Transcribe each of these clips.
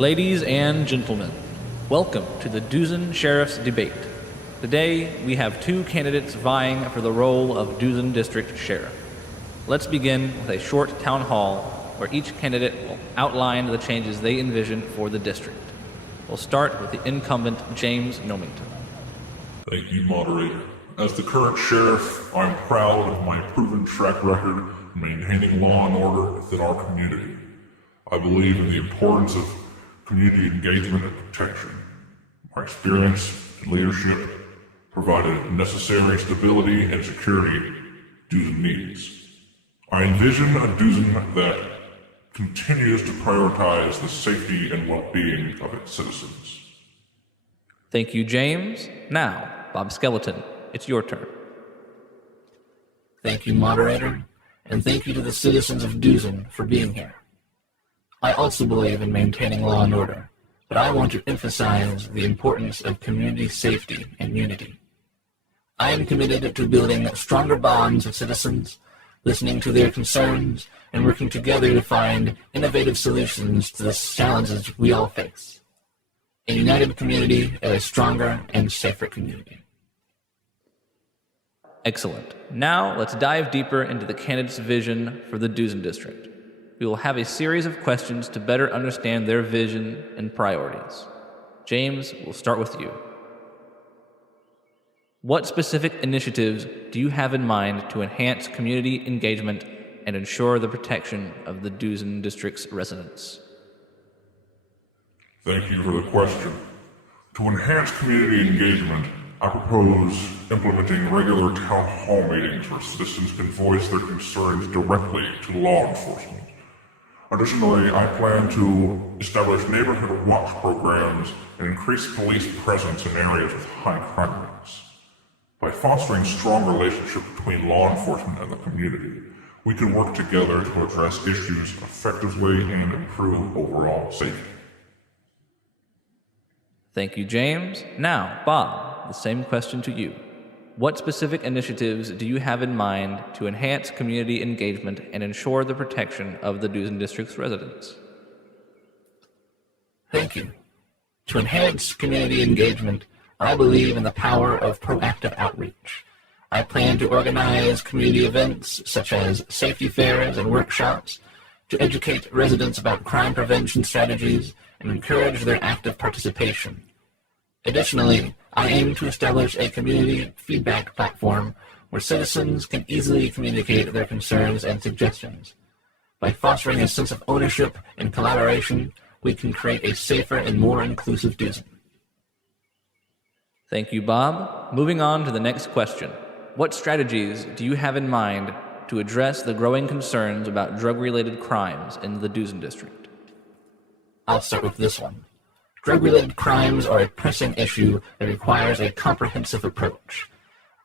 Ladies and gentlemen, welcome to the Duisien Sheriff's Debate. Today, we have two candidates vying for the role of Duisien District Sheriff. Let's begin with a short town hall where each candidate will outline the changes they envision for the district. We'll start with the incumbent James Gnomington. Thank you, moderator. As the current sheriff, I'm proud of my proven track record of maintaining law and order within our community. I believe in the importance of community engagement and protection. My experience and leadership provided necessary stability and security Duisien needs. I envision a Duisien that continues to prioritize the safety and well-being of its citizens. Thank you, James. Now, Bob Skeleton, it's your turn. Thank you, moderator, and thank you to the citizens of Duisien for being here. I also believe in maintaining law and order, but I want to emphasize the importance of community safety and unity. I am committed to building stronger bonds with citizens, listening to their concerns, and working together to find innovative solutions to the challenges we all face. A united community is a stronger and safer community. Excellent. Now, let's dive deeper into the candidate's vision for the Duisien district. We will have a series of questions to better understand their vision and priorities. James, we'll start with you. What specific initiatives do you have in mind to enhance community engagement and ensure the protection of the Duisien district's residents? Thank you for the question. To enhance community engagement, I propose implementing regular town hall meetings where citizens can voice their concerns directly to law enforcement. Additionally, I plan to establish neighborhood watch programs and increase police presence in areas with high crime rates. By fostering strong relationship between law enforcement and the community, we can work together to address issues effectively and improve overall safety. Thank you, James. Now, Bob, the same question to you. What specific initiatives do you have in mind to enhance community engagement and ensure the protection of the Duisien district's residents? Thank you. To enhance community engagement, I believe in the power of proactive outreach. I plan to organize community events such as safety fairs and workshops to educate residents about crime prevention strategies and encourage their active participation. Additionally, I aim to establish a community feedback platform where citizens can easily communicate their concerns and suggestions. By fostering a sense of ownership and collaboration, we can create a safer and more inclusive Duisien. Thank you, Bob. Moving on to the next question. What strategies do you have in mind to address the growing concerns about drug-related crimes in the Duisien district? I'll start with this one. Drug-related crimes are a pressing issue that requires a comprehensive approach.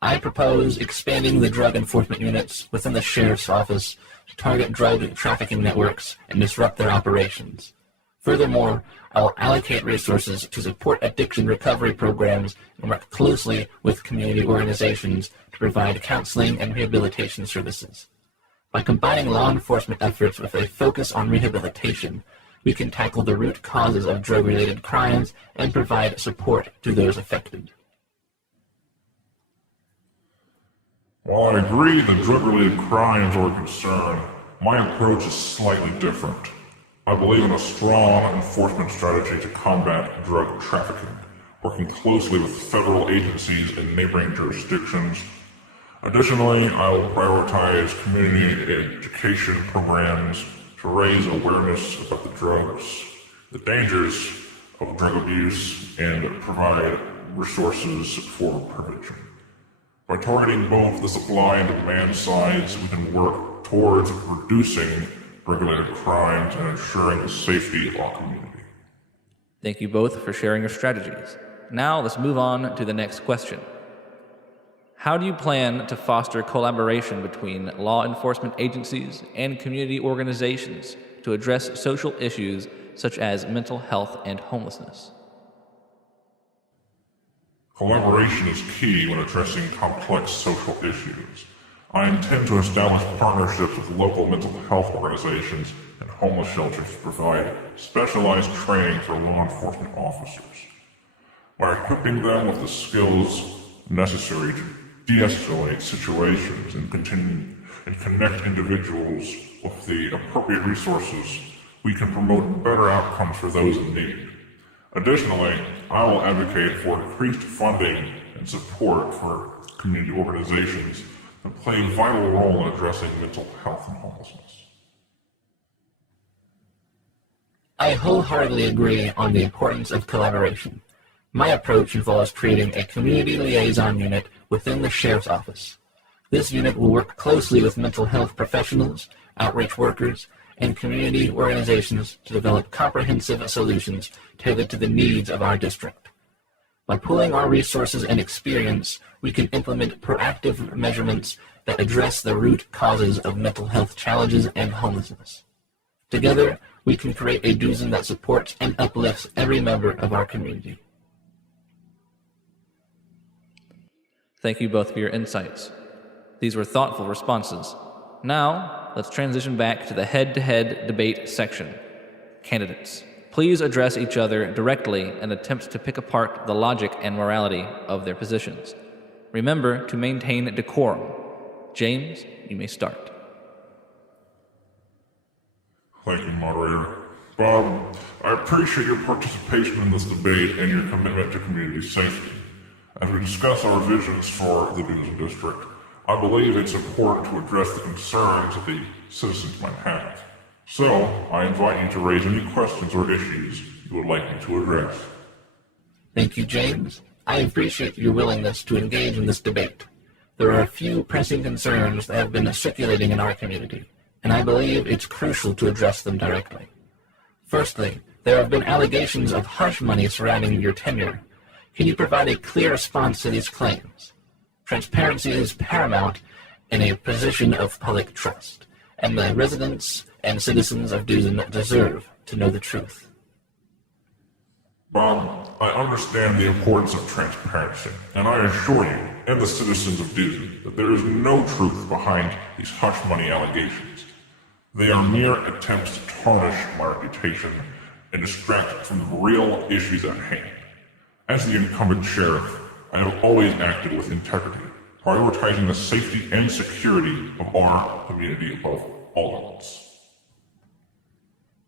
I propose expanding the drug enforcement units within the sheriff's office to target drug trafficking networks and disrupt their operations. Furthermore, I will allocate resources to support addiction recovery programs and work closely with community organizations to provide counseling and rehabilitation services. By combining law enforcement efforts with a focus on rehabilitation, we can tackle the root causes of drug-related crimes and provide support to those affected. While I agree that drug-related crimes are a concern, my approach is slightly different. I believe in a strong enforcement strategy to combat drug trafficking, working closely with federal agencies in neighboring jurisdictions. Additionally, I will prioritize community education programs to raise awareness about the drugs, the dangers of drug abuse, and provide resources for prevention. By targeting both the supply and demand sides, we can work towards reducing regulated crimes and ensuring the safety of our community. Thank you both for sharing your strategies. Now let's move on to the next question. How do you plan to foster collaboration between law enforcement agencies and community organizations to address social issues such as mental health and homelessness? Collaboration is key when addressing complex social issues. I intend to establish partnerships with local mental health organizations and homeless shelters to provide specialized training for law enforcement officers. By equipping them with the skills necessary to de-escalate situations and connect individuals with the appropriate resources, we can promote better outcomes for those in need. Additionally, I will advocate for increased funding and support for community organizations that play a vital role in addressing mental health and homelessness. I wholeheartedly agree on the importance of collaboration. My approach involves creating a community liaison unit within the Sheriff's Office. This unit will work closely with mental health professionals, outreach workers, and community organizations to develop comprehensive solutions tailored to the needs of our district. By pooling our resources and experience, we can implement proactive measurements that address the root causes of mental health challenges and homelessness. Together, we can create a Duisien that supports and uplifts every member of our community. Thank you both for your insights. These were thoughtful responses. Now, let's transition back to the head-to-head debate section. Candidates, please address each other directly and attempt to pick apart the logic and morality of their positions. Remember to maintain decorum. James, you may start. Thank you, moderator. Bob, I appreciate your participation in this debate and your commitment to community safety. As we discuss our visions for the Duisien District, I believe it's important to address the concerns that the citizens might have. So, I invite you to raise any questions or issues you would like me to address. Thank you, James. I appreciate your willingness to engage in this debate. There are a few pressing concerns that have been circulating in our community, and I believe it's crucial to address them directly. Firstly, there have been allegations of hush money surrounding your tenure. Can you provide a clear response to these claims? Transparency is paramount in a position of public trust, and the residents and citizens of Duisien deserve to know the truth. Bob, I understand the importance of transparency, and I assure you and the citizens of Duisien that there is no truth behind these hush money allegations. They are mere attempts to tarnish my reputation and distract from the real issues at hand. As the incumbent sheriff, I have always acted with integrity, prioritizing the safety and security of our community above all else.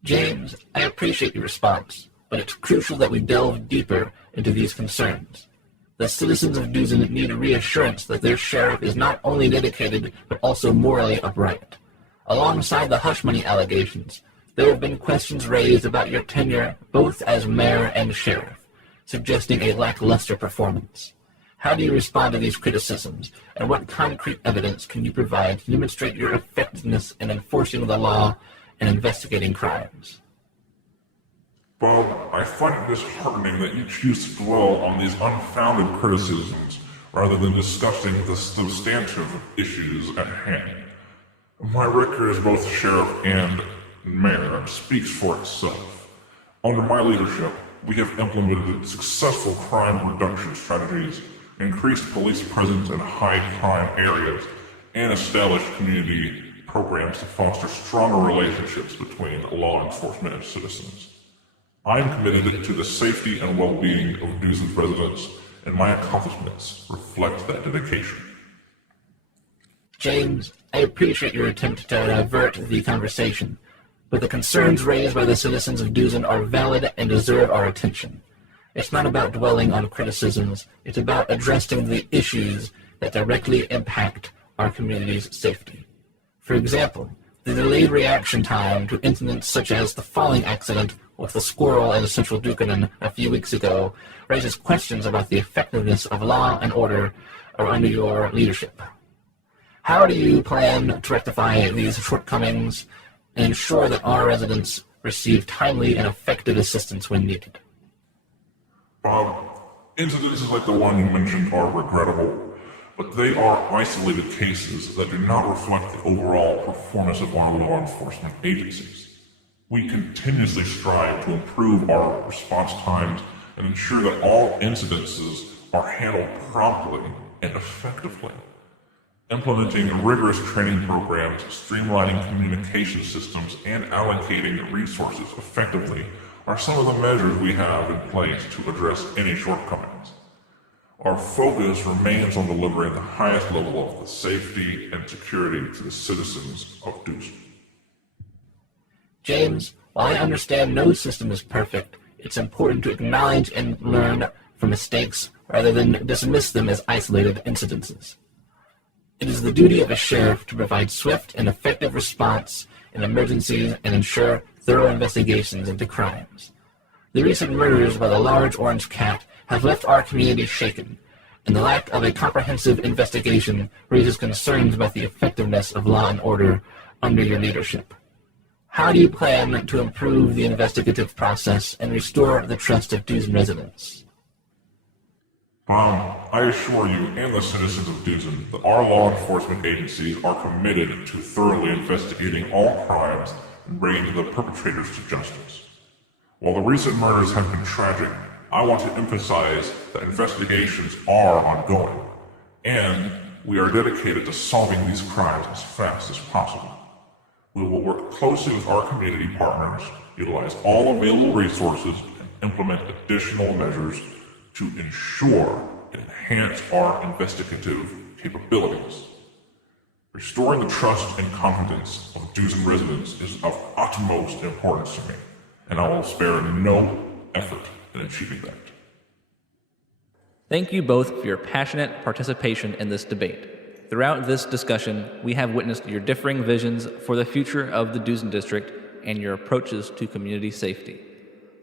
James, I appreciate your response, but it's crucial that we delve deeper into these concerns. The citizens of Duisien need a reassurance that their sheriff is not only dedicated, but also morally upright. Alongside the hush money allegations, there have been questions raised about your tenure both as mayor and sheriff, suggesting a lackluster performance. How do you respond to these criticisms, and what concrete evidence can you provide to demonstrate your effectiveness in enforcing the law and investigating crimes? Bob, I find it disheartening that you choose to dwell on these unfounded criticisms rather than discussing the substantive issues at hand. My record as both sheriff and mayor speaks for itself. Under my leadership, we have implemented successful crime reduction strategies, increased police presence in high-crime areas, and established community programs to foster stronger relationships between law enforcement and citizens. I am committed to the safety and well-being of Duisien's residents, and my accomplishments reflect that dedication. James, I appreciate your attempt to divert the conversation, but the concerns raised by the citizens of Duisien are valid and deserve our attention. It's not about dwelling on criticisms, it's about addressing the issues that directly impact our community's safety. For example, the delayed reaction time to incidents such as the falling accident with the squirrel in central Duisien a few weeks ago raises questions about the effectiveness of law and order under your leadership. How do you plan to rectify these shortcomings and ensure that our residents receive timely and effective assistance when needed? Bob, incidences like the one you mentioned are regrettable, but they are isolated cases that do not reflect the overall performance of our law enforcement agencies. We continuously strive to improve our response times and ensure that all incidences are handled promptly and effectively. Implementing rigorous training programs, streamlining communication systems, and allocating resources effectively are some of the measures we have in place to address any shortcomings. Our focus remains on delivering the highest level of the safety and security to the citizens of Duisien. James, while I understand no system is perfect, it's important to acknowledge and learn from mistakes rather than dismiss them as isolated incidences. It is the duty of a sheriff to provide swift and effective response in emergencies and ensure thorough investigations into crimes. The recent murders by the large orange cat have left our community shaken, and the lack of a comprehensive investigation raises concerns about the effectiveness of law and order under your leadership. How do you plan to improve the investigative process and restore the trust of Duisien residents? I assure you and the citizens of Duisien that our law enforcement agencies are committed to thoroughly investigating all crimes and bringing the perpetrators to justice. While the recent murders have been tragic, I want to emphasize that investigations are ongoing, and we are dedicated to solving these crimes as fast as possible. We will work closely with our community partners, utilize all available resources, and implement additional measures to ensure and enhance our investigative capabilities. Restoring the trust and confidence of Duisien residents is of utmost importance to me, and I will spare no effort in achieving that. Thank you both for your passionate participation in this debate. Throughout this discussion, we have witnessed your differing visions for the future of the Duisien district and your approaches to community safety.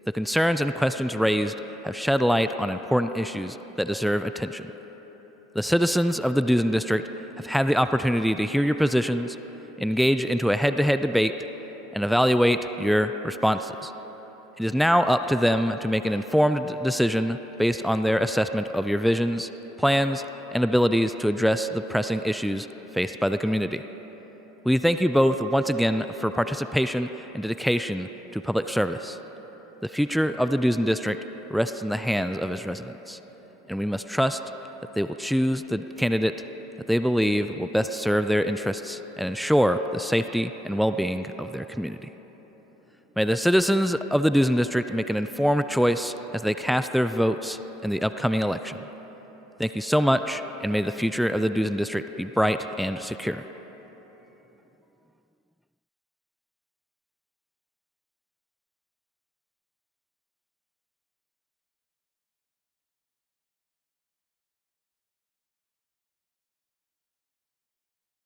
The concerns and questions raised have shed light on important issues that deserve attention. The citizens of the Duisien district have had the opportunity to hear your positions, engage into a head-to-head debate, and evaluate your responses. It is now up to them to make an informed decision based on their assessment of your visions, plans, and abilities to address the pressing issues faced by the community. We thank you both once again for participation and dedication to public service. The future of the Duisien district rests in the hands of its residents, and we must trust that they will choose the candidate that they believe will best serve their interests and ensure the safety and well-being of their community. May the citizens of the Duisien district make an informed choice as they cast their votes in the upcoming election. Thank you so much, and may the future of the Duisien district be bright and secure.